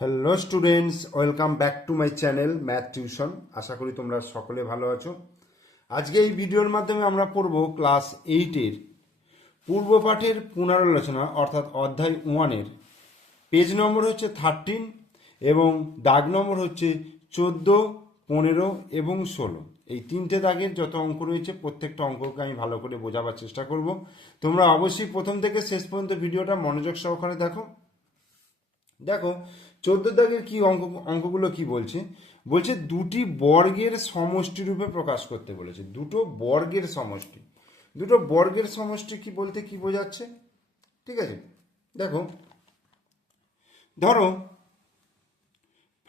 Hello students, welcome back to my channel math tuition. আশা করি তোমরা সকলে ভালো আছো। আজকে এই ভিডিওর মাধ্যমে আমরা পড়ব ক্লাস 8-এর পূর্বপাঠের পুনরালোচনা, অর্থাৎ অধ্যায় 1-এর পেজ নম্বর হচ্ছে 13 এবং দাগ নম্বর হচ্ছে 14, 15 এবং 16। এই তিনটে দাগের যত অঙ্ক রয়েছে প্রত্যেকটা অঙ্ককে আমি ভালো করে বোঝাবার চেষ্টা করব। তোমরা অবশ্যই প্রথম থেকে শেষ পর্যন্ত ভিডিওটা মনোযোগ সহকারে দেখো। দেখো 14 দাগের কি অঙ্কগুলো কি বলছে। বলছে দুটি বর্গের সমষ্টি রূপে প্রকাশ করতে বলেছে। দুটো বর্গের সমষ্টি। দুটো বর্গের সমষ্টি কি বলতে কি বোঝাচ্ছে, ঠিক আছে? দেখো, ধরো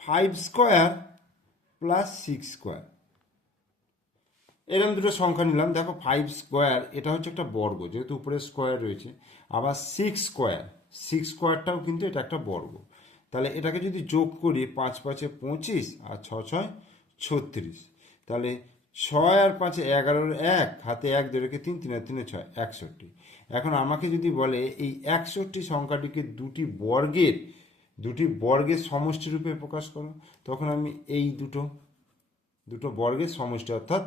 5 স্কোয়ার প্লাস 6 স্কোয়ার, এরকম দুটো সংখ্যা নিলাম। দেখো 5 স্কোয়ার এটা হচ্ছে একটা বর্গ, যেহেতু উপরে স্কোয়ার রয়েছে। আবার 6 স্কোয়ার, 6 স্কোয়ারটাও কিন্তু এটা একটা বর্গ। তাহলে এটাকে যদি যোগ করি, 5 5 25 আর 6 6 36, তাহলে 6 আর 5 11, 1 হাতে 1 2 রেখে 3 3 আর 3 6 61। এখন আমাকে যদি বলে এই 61 সংখ্যাটিকে দুটি বর্গের সমষ্টি রূপে প্রকাশ করো, তখন আমি এই দুটো বর্গের সমষ্টি অর্থাৎ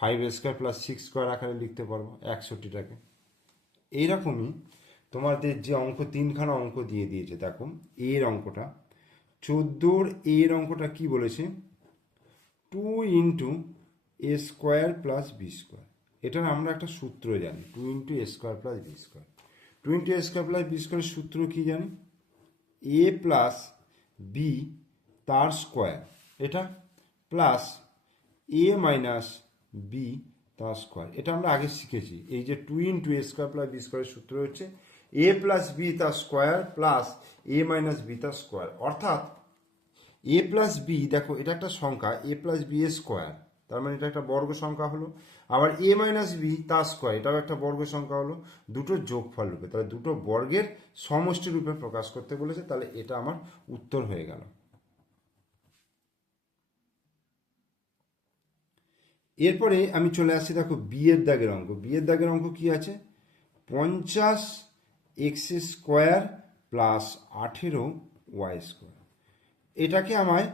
5 স্কোয়ার প্লাস 6 স্কোয়ার আকারে লিখতে পারবো 61টাকে। এইরকমই তোমাদের যে অঙ্ক, তিনখানা অঙ্ক দিয়ে দিয়েছে। দেখো এর অঙ্কটা 14 এর অঙ্কটা কি বলেছে, 2 ইন্টু এ স্কোয়ার প্লাস বি স্কোয়ার। এটার আমরা একটা সূত্র জানি, 2 ইন্টু এ square plus B square. 2 into এ স্কোয়ার প্লাস বি স্কোয়ারের সূত্র কি জানি, এ প্লাস বি তার স্কোয়ার, এটা প্লাস এ মাইনাস বি তার স্কোয়ার। এটা আমরা আগে শিখেছি। এই যে 2 ইন্টু এ স্কোয়ার প্লাস বি স্কোয়ারের সূত্র হচ্ছে এ প্লাস বি তার স্কোয়ার প্লাস এ মাইনাস বি তার স্কোয়ার। অর্থাৎ এ প্লাস বি, দেখো এটা একটা সংখ্যা, এ প্লাস বি এর স্কোয়ার, তার মানে এটা একটা বর্গ সংখ্যা হলো। আবার এ মাইনাস বি তার স্কোয়ার, এটাও একটা বর্গ সংখ্যা হলো। দুটো যোগফল রূপে, তাহলে দুটো বর্গের সমষ্টি রূপে প্রকাশ করতে বলেছে। তাহলে এটা আমার উত্তর হয়ে গেল। এরপরে আমি চলে আসছি, দেখো বিয়ের দাগের অঙ্ক। বিয়ের দাগের অঙ্ক কি আছে, 50 x square plus 18 y square. এটাকে আমায়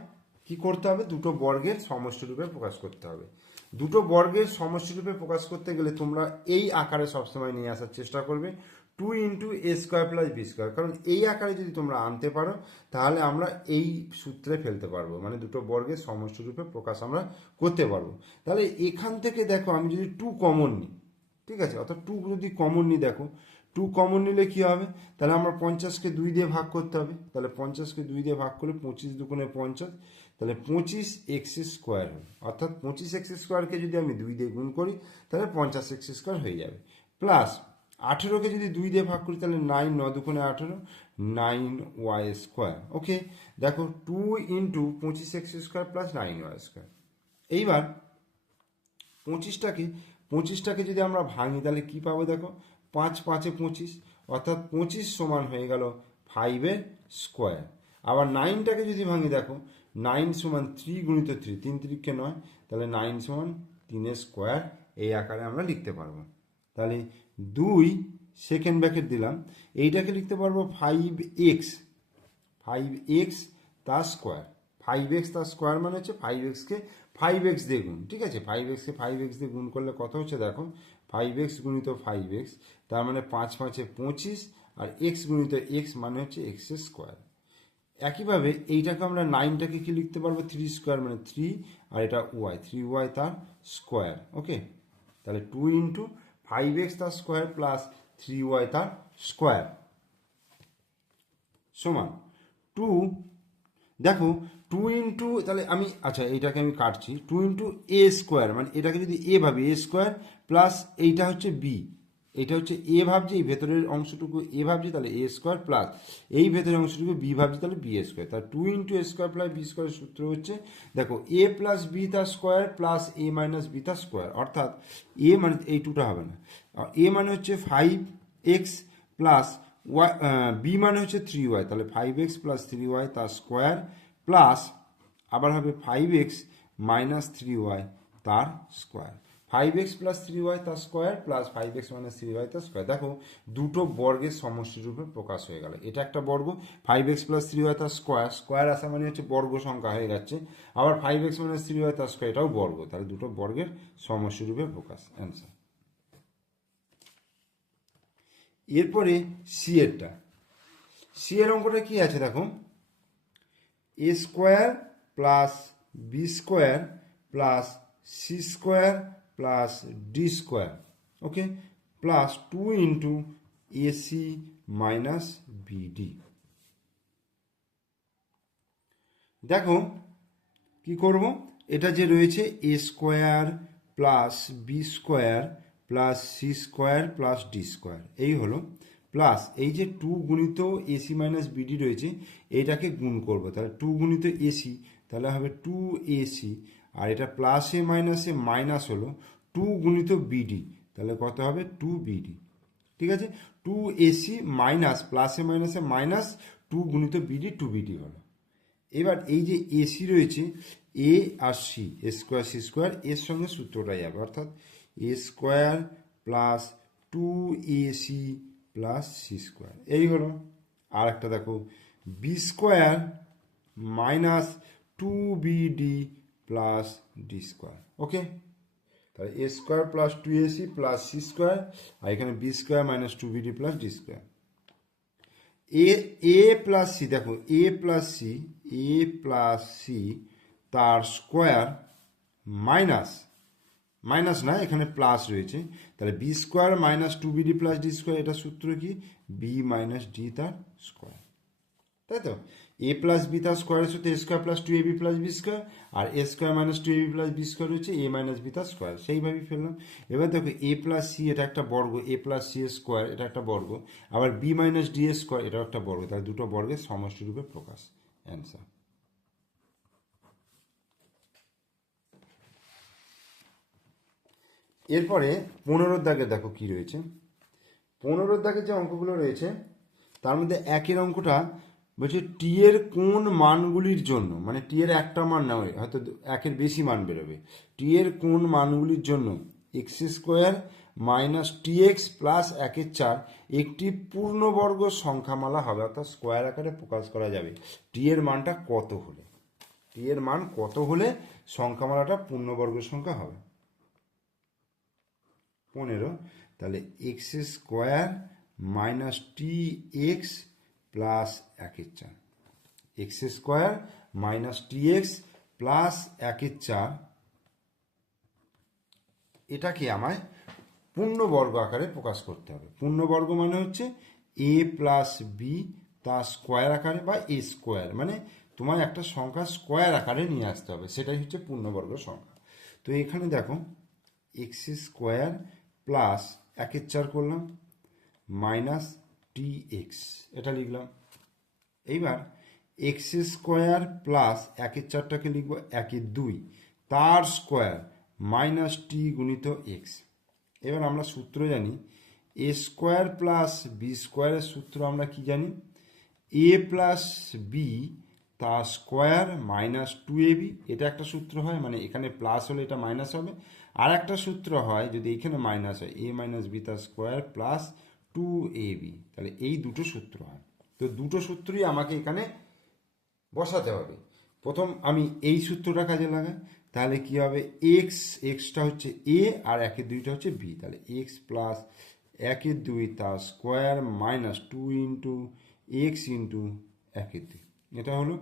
কি করতে হবে, দুটো বর্গের সমষ্টি রূপে প্রকাশ করতে হবে। দুটো বর্গের সমষ্টি রূপে প্রকাশ করতে গেলে তোমরা এই আকারে সবসময় নিয়ে আসার চেষ্টা করবে, 2 ইন্টু এ স্কোয়ার প্লাস বি স্কোয়ার। কারণ এই আকারে যদি তোমরা আনতে পারো তাহলে আমরা এই সূত্রে ফেলতে পারবো, মানে দুটো বর্গের সমষ্টি রূপে প্রকাশ আমরা করতে পারবো। তাহলে এখান থেকে দেখো আমি যদি 2 কমন নিই, ঠিক আছে, অর্থাৎ 2 যদি কমন নিই, দেখো 2 কমন নিলে কি হবে, তাহলে আমরা 50কে 2 দিয়ে ভাগ করতে হবে। তাহলে 50কে 2 দিয়ে ভাগ করলে 25 দুগুণে 50, তাহলে 25 এক্স স্কোয়ার হবে। অর্থাৎ 25 এক্স স্কোয়ারকে যদি আমি 2 দিয়ে গুণ করি তাহলে 50 এক্স স্কোয়ার হয়ে যাবে। প্লাস 18কে যদি 2 দিয়ে ভাগ করি তাহলে 9 9 দুগুণে 18, 9 ওয়াই স্কোয়ার। ওকে, দেখো 2 into 25 x square plus 9 y square. এইবার 25টাকে যদি আমরা ভাঙি তাহলে কি পাবো, দেখো 5 5 25, অর্থাৎ 25 সমান হয়ে গেল 5-এর স্কোয়ার। আবার 9টাকে যদি ভাঙি, দেখো 9 সমান 3 গুণিত 3, 3 3কে 9, তাহলে 9 সমান 3-এর স্কোয়ার। এই আকারে আমরা লিখতে পারবো। তাহলে 2 সেকেন্ড ব্র্যাকেট দিলাম, এইটাকে লিখতে পারবো 5x তার স্কোয়ার। 5x তার স্কোয়ার মানে হচ্ছে 5xকে 5x দিয়ে গুণ, ঠিক আছে? 5xকে 5x দিয়ে গুণ করলে কত হচ্ছে, দেখো 5x গুণিত 5x, তার মানে 5 5 25, আর x গুণিত x মানে হচ্ছে x স্কোয়ার। একইভাবে এইটাকে আমরা 9টাকে কি লিখতে পারবো, 3 স্কোয়ার মানে 3, আর এটা y, 3y তার স্কোয়ার। ওকে, তাহলে 2 ইন্টু 5x তার স্কোয়ার প্লাস 3y তার স্কোয়ার সমান 2। দেখো 2 ইন্টু, তাহলে আমি আচ্ছা এইটাকে আমি কাটছি, 2 ইন্টু এ স্কোয়ার, মানে এটাকে যদি এ ভাবি এ স্কোয়ার প্লাস এইটা হচ্ছে বি, এটা হচ্ছে এ ভাবছি, এই ভেতরের অংশটুকু এ ভাবছি, তাহলে এ স্কোয়ার প্লাস এই ভেতরের অংশটুকু বি ভাবছি, তাহলে বি স্কোয়ার। তাহলে 2 ইন্টু এ স্কোয়ার প্লাস বি স্কোয়ারের সূত্র হচ্ছে, দেখো এ প্লাস বি তার স্কোয়ার প্লাস এ মাইনাস বি তার স্কোয়ার। অর্থাৎ এ মানে এই টুটা হবে না, এ মানে হচ্ছে 5x প্লাস ওয়াই, বি মানে হচ্ছে 3y, তাহলে 5x প্লাস 3y তার স্কোয়ার প্লাস আবার হবে 5x মাইনাস 3y তার স্কোয়ার। 5x প্লাস 3y তার square plus 5x minus 3y তার স্কোয়ার। দেখো দুটো বর্গের সমষ্টি রূপে প্রকাশ হয়ে গেল। এটা একটা বর্গ, 5x প্লাস 3y তার স্কোয়ার, স্কোয়ার আসা মানে হচ্ছে বর্গ সংখ্যা হয়ে যাচ্ছে। আবার 5x মাইনাস 3y তার স্কোয়ার, এটাও বর্গ, তাহলে দুটো বর্গের সমষ্টি রূপে প্রকাশ, অ্যান্সার। এরপরে সি এরটা, সি এর অঙ্কটা কি আছে দেখো, A square plus B square plus C square plus D square, okay, plus 2 into AC minus BD. দেখো কি করব, এটা যে রয়েছে A square plus B square plus C square plus D square, এই হলো, প্লাস এই যে 2 গুণিত এসি মাইনাস বিডি রয়েছে, এইটাকে গুণ করব, তাহলে 2 গুণিত এসি, তাহলে হবে 2ac, আর এটা প্লাসে মাইনাসে মাইনাস হলো 2 গুণিত বিডি, তাহলে কত হবে 2bd, ঠিক আছে। 2ac মাইনাস প্লাসে মাইনাসে মাইনাস 2 গুণিত বিডি, 2bd হলো। এবার এই যে এসি রয়েছে, এ আর C, A square C square, এর সঙ্গে সূত্রটা যাবে, অর্থাৎ A square plus 2ac plus C square, এই হলো। আর একটা দেখো, B square minus 2bd plus D square, okay, তাহলে A square plus 2ac plus C square, আর এখানে B square minus 2bd plus D square. A plus C, দেখো এ plus C তার স্কোয়ার মাইনাস, মাইনাস না এখানে প্লাস রয়েছে, তাহলে B square minus 2bd plus D square, এটা সূত্র কি, বি মাইনাস ডি তার স্কোয়ার, তাই তো। এ প্লাস বি তার স্কোয়ারের সূত্র A square plus 2ab plus B square, আর A square minus 2ab plus B square হচ্ছে এ মাইনাস বি তার স্কোয়ার, সেইভাবেই ফেললাম। এবার দেখো এ প্লাস সি এটা একটা বর্গ, এ প্লাস সি এর স্কোয়ার এটা একটা বর্গ, আবার বি মাইনাস ডি এর স্কোয়ার এটাও একটা বর্গ, তাহলে দুটো বর্গের সমষ্টি রূপে প্রকাশ, অ্যান্সার। এরপরে 15 দাগে দেখো কি রয়েছে, 15 দাগে যে অঙ্কগুলো রয়েছে তার মধ্যে একের অঙ্কটা বলছে টি এর কোন মানগুলির জন্য, মানে টি এর একটা মান না হয়তো একের বেশি মান বেরোবে, টি এর কোন মানগুলির জন্য x square minus T X plus 1/4 একটি পূর্ণবর্গ সংখ্যামালা হবে, অর্থাৎ স্কোয়ার আকারে প্রকাশ করা যাবে। টি এর মানটা কত হলে, টি এর মান কত হলে সংখ্যামালাটা পূর্ণবর্গ সংখ্যা হবে। 15, তাহলে X square minus T X plus 1/4, X square minus T X plus 1/4, এটাকে আমায় পূর্ণবর্গ আকারে প্রকাশ করতে হবে। পূর্ণবর্গ মানে হচ্ছে এ প্লাস বি তার স্কোয়ার আকারে, বা এ স্কোয়ার, মানে তোমার একটা সংখ্যা স্কোয়ার আকারে নিয়ে আসতে হবে, সেটাই হচ্ছে পূর্ণবর্গ সংখ্যা। তো এখানে দেখো এক্স স্কোয়ার প্লাস 1/4 করলাম মাইনাস টি এক্স, এটা লিখলাম। এইবার এক্স স্কোয়ার প্লাস 1/4টাকে লিখবো 1/2 তার স্কোয়ার মাইনাস টি গুণিত এক্স। এবার আমরা সূত্র জানি, এ স্কোয়ার প্লাস বি স্কোয়ারের সূত্র আমরা কি জানি, এ প্লাস বি তার স্কোয়ার মাইনাস 2ab, এটা একটা সূত্র হয়, মানে এখানে প্লাস হলে এটা মাইনাস হবে। আর একটা সূত্র হয় যদি এখানে মাইনাস হয়, এ মাইনাস বি তার স্কোয়ার প্লাস 2ab, তাহলে এই দুটো সূত্র হয়। তো দুটো সূত্রই আমাকে এখানে বসাতে হবে। প্রথম আমি এই সূত্রটা কাজে লাগাই, তাহলে কি হবে, এক্সটা হচ্ছে এ আর 1/2টা হচ্ছে বি, তাহলে এক্স প্লাস 1/2 তার square minus 2 into x into 1/2, এটা হলো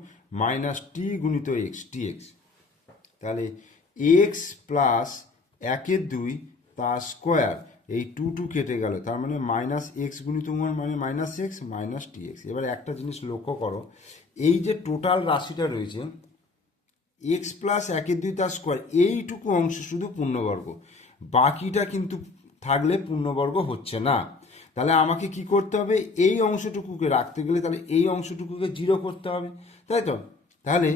মাইনাস টি গুণিত এক্স, টি এক্স, তাহলে এক্স প্লাস 1/2 তার স্কোয়ার, এই 2 কেটে গেল, তার মানে মাইনাস এক্স গুণিত ওয়ান মানে minus x minus T x. এবার একটা জিনিস লক্ষ্য করো, এই যে টোটাল রাশিটা রয়েছে এক্স প্লাস 1/2 তার স্কোয়ার, এইটুকু অংশ শুধু পূর্ণবর্গ, বাকিটা কিন্তু থাকলে পূর্ণবর্গ হচ্ছে না। তাহলে আমাকে কি করতে হবে, এই অংশটুকুকে রাখতে গেলে তাহলে এই অংশটুকুকে 0 করতে হবে, তাই তো। তাহলে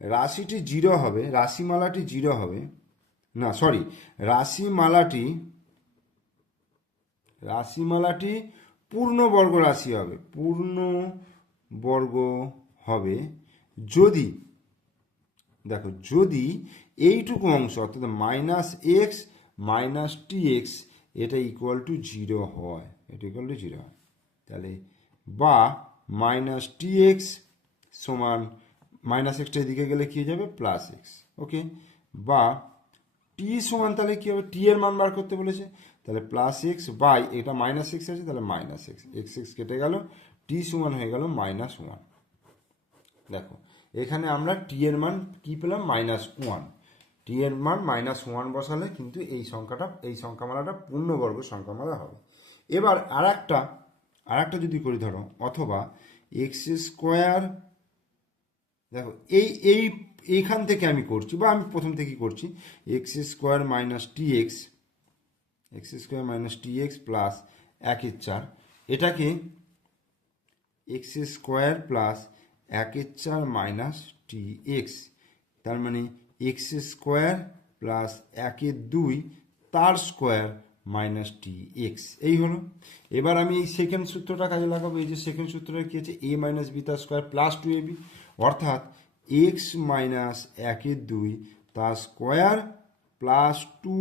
রাশিটি 0 হবে, রাশিমালাটি 0 হবে, না সরি, রাশিমালাটি পূর্ণবর্গ রাশি হবে, পূর্ণবর্গ হবে যদি দেখো যদি এইটুকু অংশ অর্থাৎ minus x minus T x এটা ইকুয়াল টু জিরো হয়, এটা ইকুয়াল টু জিরো হয়, তাহলে বা মাইনাস টি এক্স সমান মাইনাস এক্সটা এদিকে গেলে কী হয়ে যাবে প্লাস এক্স, ওকে, বা টি সমান তাহলে কী হবে, টি এর মান বার করতে বলেছে, তাহলে প্লাস এক্স বাই এটা মাইনাস এক্স আছে তাহলে মাইনাস এক্স, এক্স এক্স কেটে গেল, টি সমান হয়ে গেল মাইনাস ওয়ান। দেখো এখানে আমরা টি এর মান কি পেলাম মাইনাস ওয়ান, টি এর মান মাইনাস ওয়ান বসালে কিন্তু এই সংখ্যাটা এই সংখ্যামালাটা পূর্ণবর্গ সংখ্যামালা হবে। এবার আর একটা যদি করি ধরো, অথবা এক্স স্কোয়ার, দেখো এইখান থেকে আমি করছি বা আমি প্রথম থেকেই করছি, x square minus T x, x square minus T X plus একের চার, এটাকে এক্স স্কোয়ার প্লাস একের চার মাইনাস টি এক্স, তার মানে এক্স স্কোয়ার প্লাস একের দুই তার স্কোয়ার মাইনাস টি এক্স, এই হলো। এবার আমি এই সেকেন্ড সূত্রটা কাজে লাগাবো, এই যে সেকেন্ড সূত্রটা কী আছে, এ মাইনাস বি তার square plus two A B, অর্থাৎ এক্স মাইনাস একের দুই তার square plus two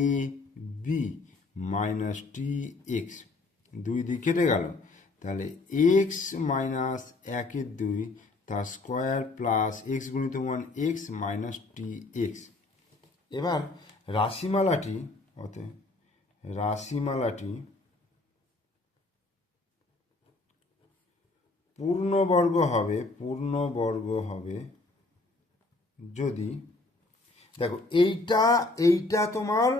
A B minus T x, দুই দুই কেটে গেল, তাহলে এক্স মাইনাস একের দুই তার স্কোয়ার প্লাস এক্স গুণিত one x minus T x. এবার রাশিমালাটি পূর্ণবর্গ হবে যদি, দেখো এইটা তোমার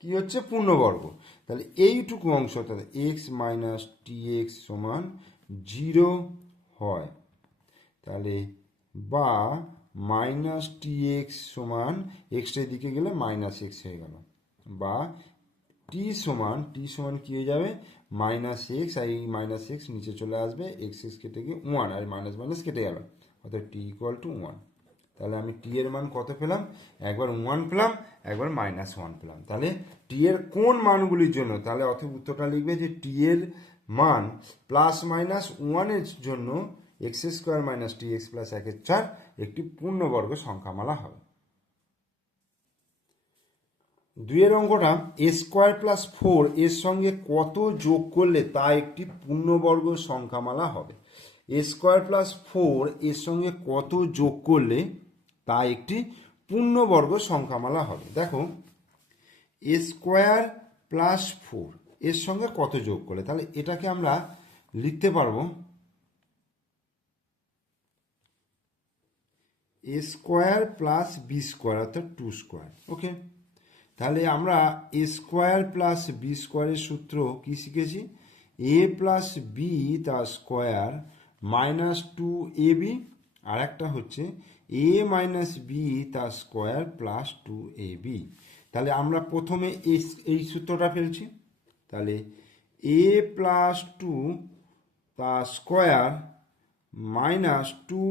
কি হচ্ছে পূর্ণবর্গ, তাহলে এইটুকু অংশ অর্থাৎ এক্স মাইনাস টি এক্স সমান জিরো হয়, তাহলে বা মাইনাস টি এক্স সমান এক্সটার দিকে গেলে মাইনাস এক্স হয়ে গেল, বা টি সমান কী হয়ে যাবে মাইনাস এক্স, আর এই মাইনাস এক্স নিচে চলে আসবে, এক্স এক্স কেটে গিয়ে ওয়ান, আর মাইনাস মাইনাস কেটে গেল, অর্থাৎ টি ইকুয়াল টু ওয়ান। তাহলে আমি টি এর মান কত পেলাম, একবার ওয়ান পেলাম একবার মাইনাস ওয়ান পেলাম। তাহলে টি এর কোন মানগুলির জন্য, তাহলে অথবা উত্তরটা লিখবে যে টি এর মান প্লাস মাইনাস ওয়ানের জন্য x square minus T X plus একের চার একটি পূর্ণবর্গ সংখ্যামালা হবে। দুইয়ের অঙ্কটা এ স্কোয়ার প্লাস ফোর এর সঙ্গে কত যোগ করলে তা একটি পূর্ণবর্গ সংখ্যামালা হবে। এ স্কোয়ার প্লাস ফোর এর সঙ্গে কত যোগ করলে তা একটি পূর্ণবর্গ সংখ্যামালা হবে। দেখো এ স্কোয়ার প্লাস ফোর এর সঙ্গে কত যোগ করলে, তাহলে এটাকে আমরা লিখতে পারবো এ স্কোয়ার প্লাস বি স্কোয়ার অর্থাৎ টু স্কোয়ার, ওকে। তাহলে আমরা এ স্কোয়ার প্লাস বি স্কোয়ারের সূত্র কি শিখেছি, এ প্লাস বি তার square minus two A B, আর একটা হচ্ছে এ মাইনাস বি তার square plus two A B. তাহলে আমরা প্রথমে এই সূত্রটা ফেলছি, তাহলে এ প্লাস টু তার square minus two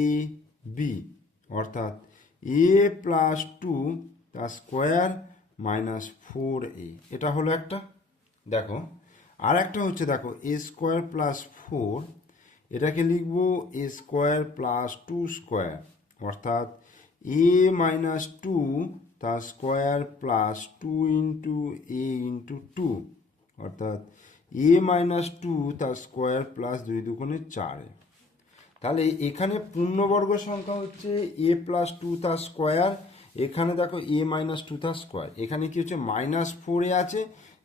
A B, অর্থাৎ এ প্লাস টু তার স্কোয়ার মাইনাস ফোর এ, এটা হলো একটা। দেখো আর একটা হচ্ছে, দেখো এ স্কোয়ার প্লাস ফোর এটাকে লিখবো এ স্কোয়ার প্লাস টু স্কোয়ার, অর্থাৎ এ মাইনাস টু তার স্কোয়ার প্লাস টু ইন্টু এ ইন্টু টু, অর্থাৎ এ মাইনাস টু তার স্কোয়ার প্লাস দুই দুগুণে চার। তাহলে এখানে পূর্ণবর্গ সংখ্যা হচ্ছে এ প্লাস টু তার স্কোয়ার, এখানে দেখো এ মাইনাস টু তার স্কোয়ার, এখানে কি হচ্ছে মাইনাস ফোরে আছে,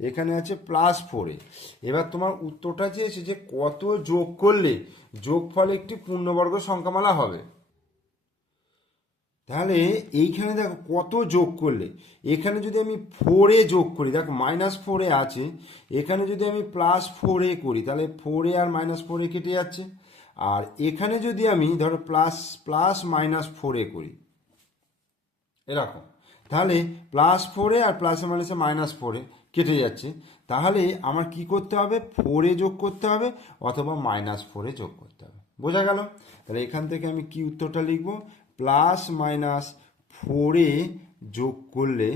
এখানে আছে প্লাস ফোরে। এবার তোমার উত্তরটা চেয়েছে যে কত যোগ করলে যোগফল একটি পূর্ণবর্গ সংখ্যামালা হবে। তাহলে এইখানে দেখো কত যোগ করলে, এখানে যদি আমি ফোরে যোগ করি, দেখো মাইনাস ফোরে আছে, এখানে যদি আমি প্লাস ফোরে করি তাহলে ফোরে আর মাইনাস ফোরে কেটে যাচ্ছে, আর এখানে যদি আমি ধরো প্লাস মাইনাস ফোরে করি এরকম, তাহলে প্লাস ফোরে আর প্লাসে মাইনাসে মাইনাস ফোরে কেটে যাচ্ছে, তাহলে আমার কি করতে হবে ফোরে যোগ করতে হবে অথবা মাইনাস ফোরে যোগ করতে হবে। বোঝা গেল? তাহলে এখান থেকে আমি কি উত্তরটা লিখব, প্লাস মাইনাস ফোরে যোগ করলে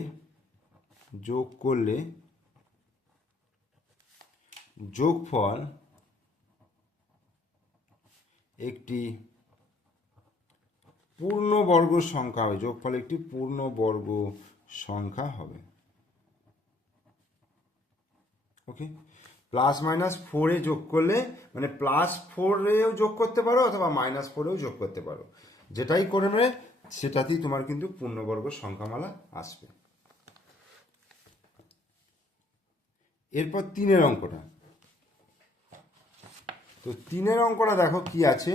যোগফল একটি পূর্ণবর্গ সংখ্যা হবে, যোগফল একটি পূর্ণবর্গ সংখ্যা হবে। ওকে, প্লাস মাইনাস ফোরে যোগ করলে মানে +4-এও যোগ করতে পারো অথবা -4-এও যোগ করতে পারো, যেটাই করে নেবে সেটাতেই তোমার কিন্তু পূর্ণবর্গ সংখ্যামালা আসবে। এরপর 3-এর অঙ্কটা, তো 3-এর অঙ্কটা দেখো কি আছে।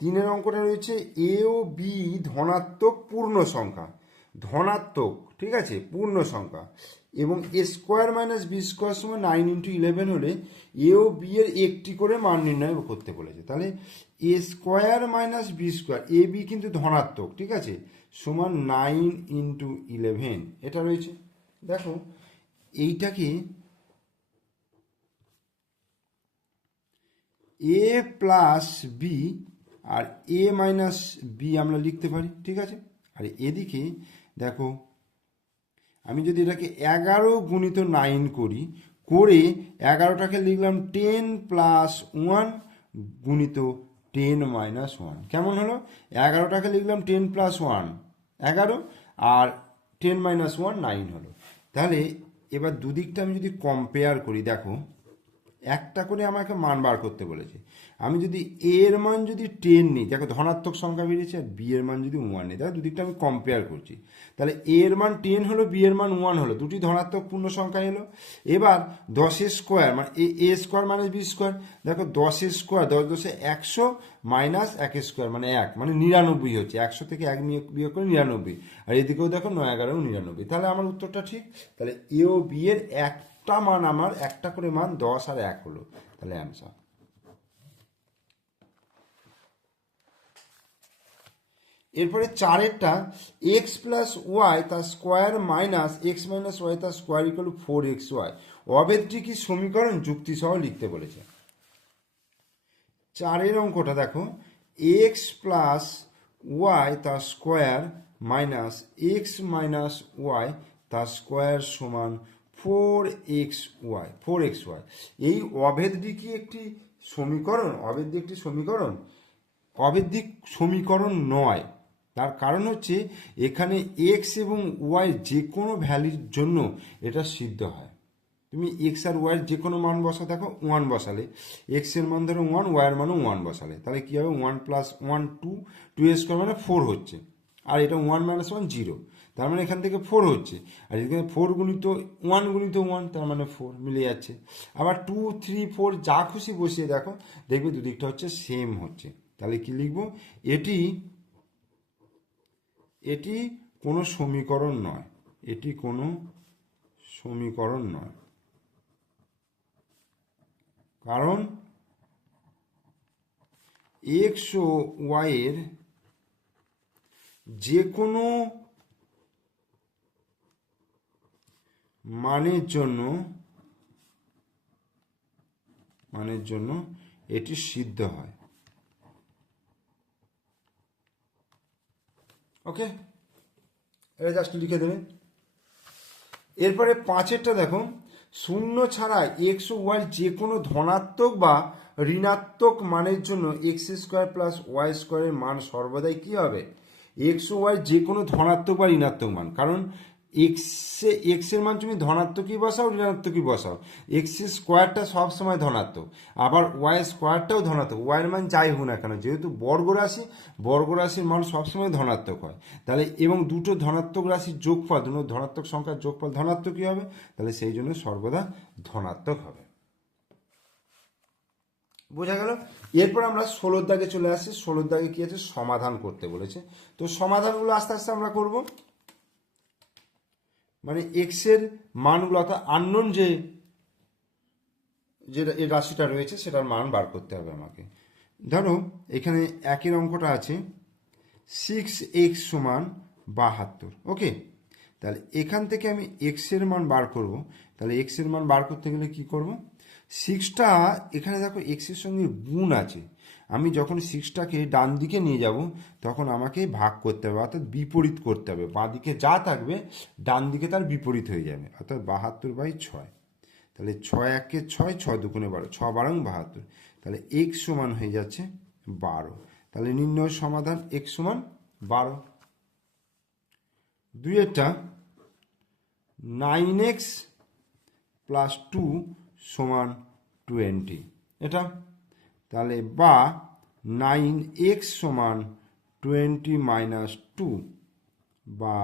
3-এর অঙ্কটা রয়েছে এ ও বি ধনাত্মক পূর্ণ সংখ্যা, ধনাত্মক, ঠিক আছে, পূর্ণ সংখ্যা, এবং A² - B² = 9 × 11 হলে এ ও বি এর একটি করে মান নির্ণয় করতে বলেছে। তাহলে A² - B², এ বি কিন্তু ধনাত্মক, ঠিক আছে, সমান 9 × 11 এটা রয়েছে। দেখো এইটাকে এ প্লাস বি আর এ মাইনাস বি আমরা লিখতে পারি, ঠিক আছে। আর এদিকে দেখো আমি যদি এটাকে 11 × 9 করি, করে 11টাকে লিখলাম 10 + 1 × 10 - 1, কেমন হলো? 11টাকে লিখলাম 10 + 1 11 আর 10 - 1 9 হলো। তাহলে এবার দুদিকটা আমি যদি কম্পেয়ার করি, দেখো একটা করে আমাকে মান বার করতে বলেছে। আমি যদি এ এর মান যদি 10 নিই, দেখো ধনাত্মক সংখ্যা বেরিয়েছে, আর বি এর মান যদি 1 নিই, দেখো দুদিকটা আমি কম্পেয়ার করছি। তাহলে এ এর মান 10 হলো, বি এর মান 1 হলো, দুটি ধনাত্মক পূর্ণ সংখ্যা এলো। এবার 10-এর স্কোয়ার মানে A² - B², দেখো 10-এর স্কোয়ার 10 × 100 - 1² মানে 1 মানে 99 হচ্ছে, 100 থেকে 1 বিয়োগ করে 99, আর এদিকেও দেখো 9 11 99। তাহলে আমার উত্তরটা ঠিক। তাহলে এ ও বি এর একটা মান, আমার একটা করে মান 10 আর 1 হলো, তাহলে অ্যান্সার। এরপরে 4-এরটা x + y তার স্কোয়ার মাইনাস x - y তার স্কোয়ার = 4xy, অবেদটি কি সমীকরণ যুক্তি সহ লিখতে বলেছে। 4-এর অঙ্কটা দেখো, x + y তার স্কোয়ার মাইনাস x - y তার স্কোয়ার সমান 4xy। এই অভেদটি কি একটি সমীকরণ? অভেদটি একটি সমীকরণ? অভেদিক সমীকরণ নয়। তার কারণ হচ্ছে এখানে এক্স এবং ওয়াই যে কোনো ভ্যালির জন্য এটা সিদ্ধ হয়। তুমি এক্স আর ওয়াইয়ের যে কোনো মান বসা, দেখো 1 বসালে, এক্স এর মান ধরো 1, ওয়াইয়ের মানও 1 বসালে, তাহলে কী হবে? 1 + 1 2, 2² মানে 4 হচ্ছে, আর এটা 1 - 1 0, তার মানে এখান থেকে 4 হচ্ছে, আর এখানে 4 × 1 × 1 তার মানে 4 মিলে যাচ্ছে। আবার 2 3 4 যা খুশি বসিয়ে দেখো, দেখবে দুদিকটা হচ্ছে সেম হচ্ছে। তাহলে কি লিখব? এটি কোনো সমীকরণ নয়, এটি কোনো সমীকরণ নয়, কারণ এক্স ও ওয়াইয়ের যে কোনো মানের জন্য এটি সিদ্ধ হয়। ওকে, এটা জাস্ট লিখে দেবে। এরপরে 5-এরটা দেখো, শূন্য ছাড়া এক্স ও ওয়াই যে কোনো ধনাত্মক বা ঋণাত্মক মানের জন্য x² + y² এর মান সর্বদাই কি হবে? এক্স ও ওয়াই যে কোনো ধনাত্মক বা ঋণাত্মক মান, কারণ এক্স এর মান তুমি ধনাত্মকই বসাও ঋণাত্মকই বসাও, এক্সের স্কোয়ারটা সবসময় ধনাত্মক, আবার ওয়াই স্কোয়ারটাও ধনাত্মক, ওয়াইয়ের মান যাই হোক না কেন, যেহেতু বর্গ রাশির মান সবসময় ধনাত্মক হয়। তাহলে এবং দুটো ধনাত্মক রাশির যোগফল, দুটো ধনাত্মক সংখ্যার যোগফল ধনাত্মকই হবে, তাহলে সেই জন্য সর্বদা ধনাত্মক হবে। বোঝা গেল? এরপর আমরা 16 দাগে চলে আসি। 16 দাগে কি আছে? সমাধান করতে বলেছে। তো সমাধানগুলো আস্তে আস্তে আমরা করব, মানে এক্স এর মানগুলো অর্থাৎ আননোন যে এর রাশিটা রয়েছে সেটার মান বার করতে হবে আমাকে। ধরো এখানে 1-এর অঙ্কটা আছে 6x = 72। ওকে, তাহলে এখান থেকে আমি এক্স এর মান বার করব। তাহলে এক্স এর মান বার করতে গেলে কি করব? 6টা এখানে দেখো এক্সের সঙ্গে গুণ আছে, আমি যখন 6টাকে ডান দিকে নিয়ে যাব তখন আমাকে ভাগ করতে হবে, অর্থাৎ বিপরীত করতে হবে, বাঁ দিকে যা থাকবে ডান দিকে তার বিপরীত হয়ে যাবে, অর্থাৎ 72/6। তাহলে 6 1 6, 6 2 12, 6 12 72। তাহলে x সমান হয়ে যাচ্ছে 12। তাহলে নির্ণয় সমাধান x সমান 12। দুইয়েরটা 9x প্লাস 2 সমান 20, এটা তাহলে বা 9x সমান 20 মাইনাস 2, বা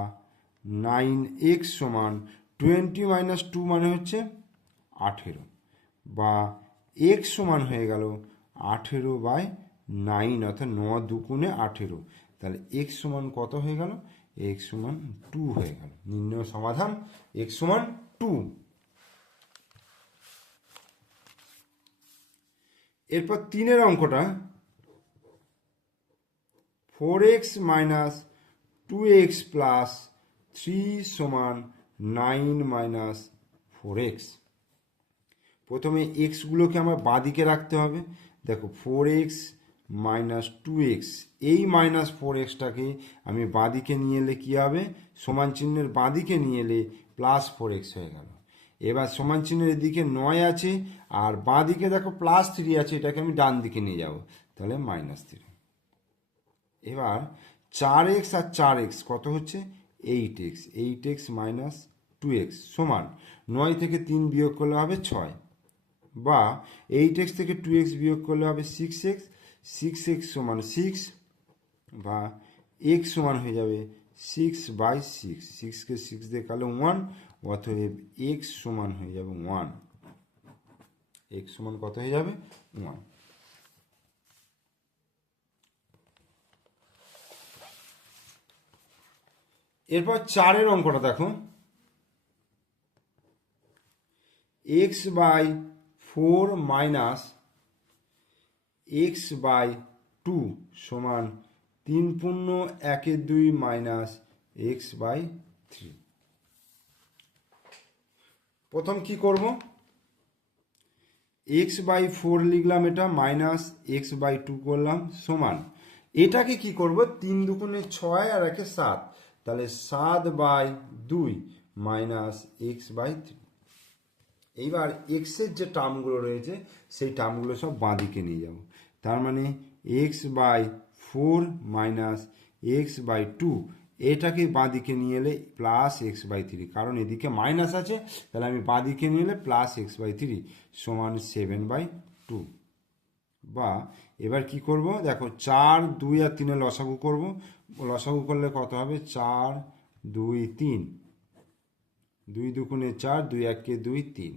9x সমান 20 মাইনাস 2 মানে হচ্ছে 18, বা x সমান হয়ে গেল 18/9, অর্থাৎ 9 দুগুণে 18। তাহলে x সমান কত হয়ে গেল? x সমান 2 হয়ে গেল। নির্ণয় সমাধান x সমান 2। এরপর 3-এর অঙ্কটা 4x মাইনাস 2x প্লাস 3 সমান 9 মাইনাস 4x। প্রথমে এক্সগুলোকে আমার বাঁদিকে রাখতে হবে। দেখো 4x মাইনাস 2x, এই মাইনাস 4xটাকে আমি বাঁদিকে নিয়ে এলে কী হবে? সমান চিহ্নের বাঁদিকে নিয়ে এলে প্লাস 4x হয়ে গেল। এবার সমান চিহ্নের এদিকে 9 আছে, আর বাঁদিকে দেখো প্লাস 3 আছে, এটাকে আমি ডান দিকে নিয়ে যাব, তাহলে মাইনাস 3। এবার 4x আর 4x কত হচ্ছে? 8x। 8x মাইনাস 2x সমান 9 থেকে 3 বিয়োগ করলে হবে 6, বা 8x থেকে 2x বিয়োগ করলে হবে 6x। 6x সমান 6, বা x সমান হয়ে যাবে 6/6। 6কে 6 দিয়ে কাটলে 1, অতএব x সমান হয়ে যাবে 1। x সমান কত হয়ে যাবে? 1। এরপর 4-এর অঙ্কটা দেখো, x/4 মাইনাস x/2 সমান 3×1=2 মাইনাস x/3। প্রথম কি করব? x/4 লিখলাম, এটা মাইনাস x/2 করলাম, সমান এটাকে কি করব? 3 দুগুণে 6 আর 1-এ 7, তাহলে 7/2 মাইনাস x/3। এইবার এক্সের যে টার্মগুলো রয়েছে সেই টার্মগুলো সব বাঁদিকে নিয়ে যাব। তার মানে x/4 মাইনাস x/2, এটাকে বাঁদিকে নিয়ে এলে প্লাস x/3, কারণ এদিকে মাইনাস আছে, তাহলে আমি বাঁদিকে নিয়ে এলে প্লাস x/3 সমান 7/2। বা এবার কি করব? দেখো 4, 2 আর 3 লসাগু করব। লসাগু করলে কত হবে? 4, 2, 3, 2 দুগুণে 4, 2 1-এ 2, 3,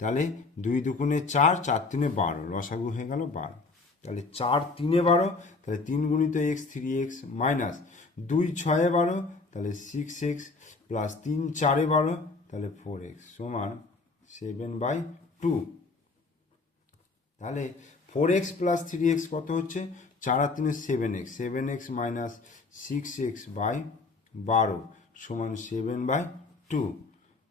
তাহলে 2 দুগুণে 4, 4 3-এ 12, লসাগু হয়ে গেল 12। তাহলে 4 3-এ 12, তাহলে 3 গুণিত x 3x, মাইনাস 2 6-এ 12, তাহলে 6x, প্লাস 3 4-এ 12, তাহলে 4x সমান 7/2। তাহলে 4x প্লাস 3x কত হচ্ছে? 4 আর 3-এ 7x, 7x মাইনাস 6x/12 সমান 7/2,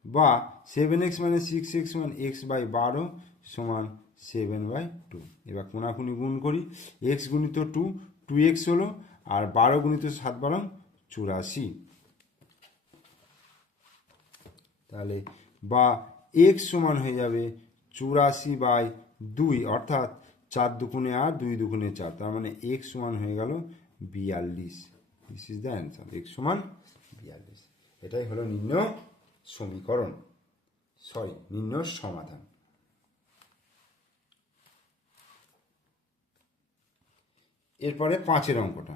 বা 7x মানে 6x সমান x/12 সমান 7/2। এবার কোনাকুনি গুণ করি। x গুণিত 2, 2x হলো, আর 12 গুণিত 7 12 84, তাহলে বা x সমান হয়ে যাবে 84/2, অর্থাৎ 4 দুগুণে 8, 2 দুগুণে 4, তার মানে x সমান হয়ে গেল 42। This is the answer, x সমান 42। এটাই হলো নির্ণয় সমীকরণ, নির্ণয় সমাধান। এরপরে 5-এর অঙ্কটা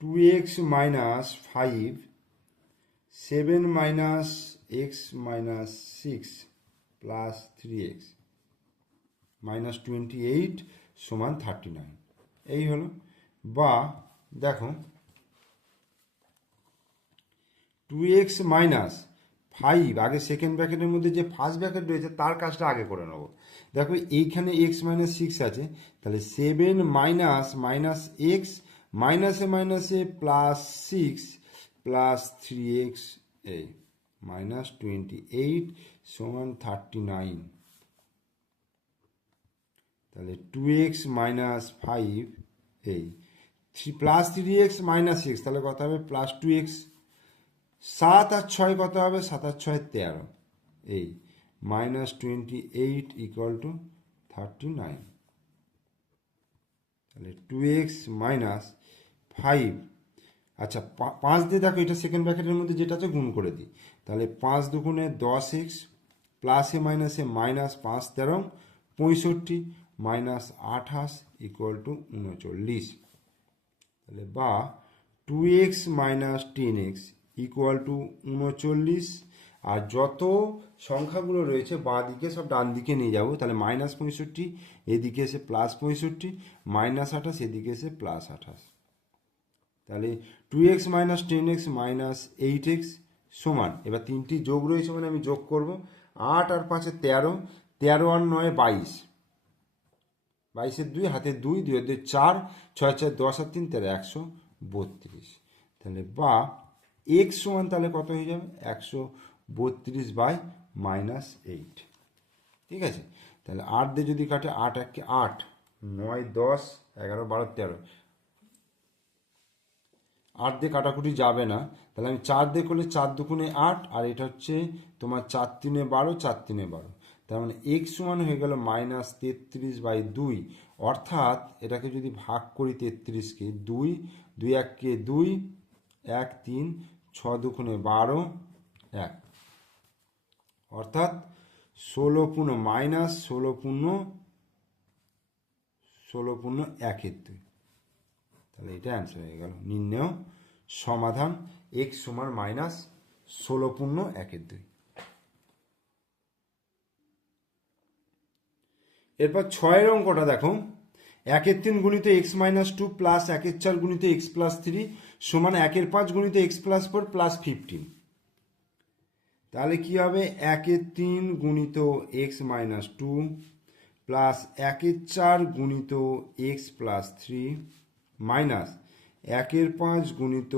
2x minus 5 7 minus x minus 6 plus 3x minus 28 সমান 39, এই হলো। বা দেখো 2x মাইনাস 5, আগে সেকেন্ড ব্র্যাকেটের মধ্যে যে ফার্স্ট ব্র্যাকেট রয়েছে তার কাজটা আগে করে নেব। দেখো এইখানে x মাইনাস 6 আছে, তাহলে 7 মাইনাস মাইনাস এক্স, মাইনাসে মাইনাসে প্লাস 6 প্লাস 3x এই মাইনাস 28 সমান 39। তাহলে 2x মাইনাস 5 এই প্লাস 3x মাইনাস 6, তাহলে কত হবে? Plus 2x। 7 আর 6 কত হবে? 7 আর 6 13, এই মাইনাস 28 ইকুয়াল টু 39। তাহলে 2x মাইনাস 5, আচ্ছা 5 দিয়ে দেখো এটা সেকেন্ড ব্র্যাকেটের মধ্যে যেটা আছে গুণ করে দিই, তাহলে 5 দুগুণে 10x প্লাসে মাইনাসে মাইনাস 5 13 65 মাইনাস 28 ইকুয়াল টু 39, তাহলে বা 2x minus 10x equal to 39। আর যত সংখ্যাগুলো রয়েছে বাঁ দিকে সব ডান দিকে নিয়ে যাবো, তাহলে মাইনাস 65 এদিকে এসে প্লাস 65, মাইনাস 28 এদিকে এসে প্লাস 28, তাহলে 2x minus 10x minus 8x সমান, এবার তিনটি যোগ রয়েছে মানে আমি যোগ করব, 8 আর 5 13, 13 আর 9 22, 22 2 হাতে 2, 2 2 4, 6 4 10 আর 3 13 132, তাহলে বা x সমান তাহলে কত হয়ে যাবে 132 বাই মাইনাস 8, ঠিক আছে। তাহলে 8 দিয়ে যদি কাটে 8 1 8, 9 10 11 12 13, 8 দিয়ে কাটাকুটি যাবে না, তাহলে আমি 4 দিয়ে করলে 4 দুগুণে 8, আর এটা হচ্ছে তোমার 4 3 12, 4 3 12, তার মানে x সমান হয়ে গেল মাইনাস 33 বাই 2, অর্থাৎ এটাকে যদি ভাগ করি 33কে 2, 2 1 কে 2, 1 3, 6 দুগুণে 12 1, অর্থাৎ 16 পূর্ণ মাইনাস 16 পূর্ণ 1/2, তাহলে এটা অ্যান্সার হয়ে গেল নির্ণয় সমাধান x সমান মাইনাস 16 পূর্ণ 1/2। এরপর 6 অঙ্কটা দেখো, 1/3 গুণিত x মাইনাস 2 প্লাস 1/4 গুণিত x প্লাস 3 সমান 1/5 গুণিত x প্লাস 4 প্লাস 15, তাহলে কি হবে 1/3 গুণিত x মাইনাস 2 প্লাস 1/4 গুণিত x প্লাস 3 মাইনাস 1/5 গুণিত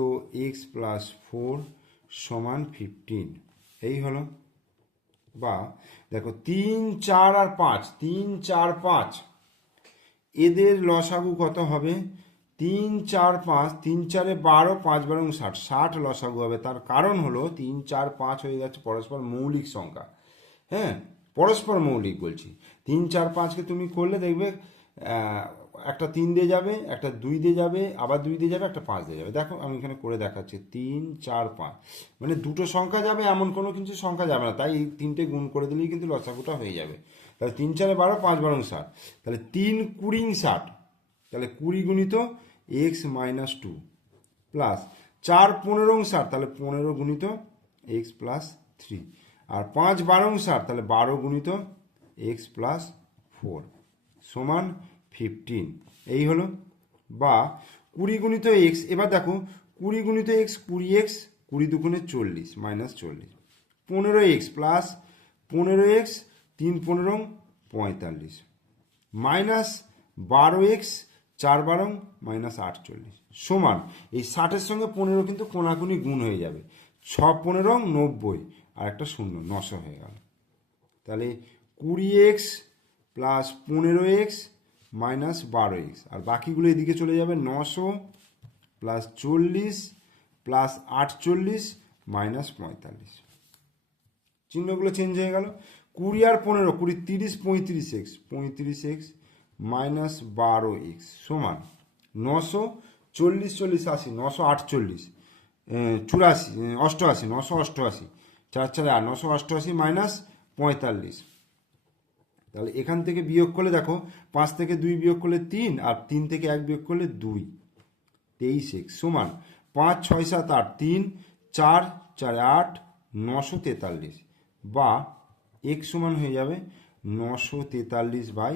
x প্লাস 4 সমান 15, এই হলো। বা দেখো 3 4 আর 5, 3 4 5 এদের লসাগু কত হবে, 3 4 5, 3 4 12, 5 12 60, 60 লসাগু হবে। তার কারণ হলো 3 4 5 হয়ে যাচ্ছে পরস্পর মৌলিক সংখ্যা, হ্যাঁ পরস্পর মৌলিক বলছি। 3 4 5কে তুমি করলে দেখবে একটা 3 দিয়ে যাবে, একটা 2 দিয়ে যাবে, আবার 2 দিয়ে যাবে, একটা 5 দিয়ে যাবে। দেখো আমি এখানে করে দেখাচ্ছি 3 4 5, মানে দুটো সংখ্যা যাবে এমন কোনো কিছু সংখ্যা যাবে না, তাই এই তিনটে গুণ করে দিলেই কিন্তু লসাগুটা হয়ে যাবে। তাহলে 3 4 12, 5 12 60, তাহলে 3 20 60, তাহলে 20 গুণিত x মাইনাস 2 প্লাস 4 15 60, তাহলে 15 গুণিত x প্লাস 3, আর 5 12 60, তাহলে 12 গুণিত x প্লাস 4 সমান 15, এই হলো। বা 20 গুণিত x, এবার দেখো 20 গুণিত x 20x, 20 দুগুণে 40 minus 40, 15x plus 15x 3 15 45 minus 12x 4 12 minus 48 সমান, এই 60-এর সঙ্গে 15 কিন্তু কোনাকুনি গুণ হয়ে যাবে, 6 15 90 আর একটা 0 900 হয়ে গেল। তাহলে 20x plus 15x minus 12x, আর বাকিগুলো এদিকে চলে যাবে 900 প্লাস 40 প্লাস 48 মাইনাস 45, চিহ্নগুলো চেঞ্জ হয়ে গেল। 20 আর 15, 20 30 35x, 35x মাইনাস 12x সমান 900, 40 40 80, 948 84 88, 988 4 4 8, 988 মাইনাস 45, তাহলে এখান থেকে বিয়োগ করলে দেখো 5 থেকে 2 বিয়োগ করলে 3, আর 3 থেকে 1 বিয়োগ করলে 2, 23x সমান 5 6 7 8, 3 4 4 8 943, বা x সমান হয়ে যাবে 943 বাই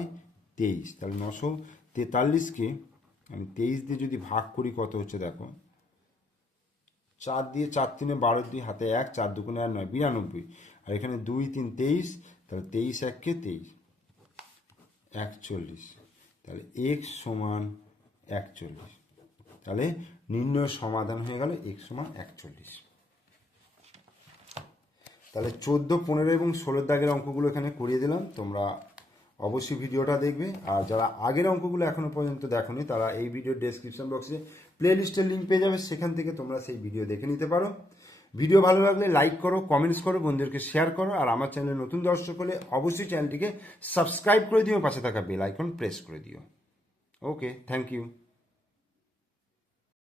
23, তাহলে 943কে আমি 23 দিয়ে যদি ভাগ করি কত হচ্ছে দেখো, 4 দিয়ে 4 3 12 2 হাতে 1, 4 2 আর 9 92, আর এখানে 2 3 23, তাহলে 23 1 কে 23 41, তাহলে x সমান 41, তাহলে নির্ণয় সমাধান হয়ে গেল x সমান 41। তাহলে 14 15 এবং 16 দাগের অঙ্কগুলো এখানে করিয়ে দিলাম, তোমরা অবশ্যই ভিডিওটা দেখবে। আর যারা আগের অঙ্কগুলো এখনো পর্যন্ত দেখোনি তারা এই ভিডিওর ডেসক্রিপশন বক্সে প্লে লিস্টের লিঙ্ক পেয়ে যাবে, সেখান থেকে তোমরা সেই ভিডিও দেখে নিতে পারো। ভিডিও ভালো লাগলে লাইক করো, কমেন্টস করো, বন্ধুদেরকে শেয়ার করো, আর আমার চ্যানেলে নতুন দর্শক হলে অবশ্যই চ্যানেলটিকে সাবস্ক্রাইব করে দিও, পাশে থাকা বেল আইকন প্রেস করে দিও। ওকে, থ্যাংক ইউ।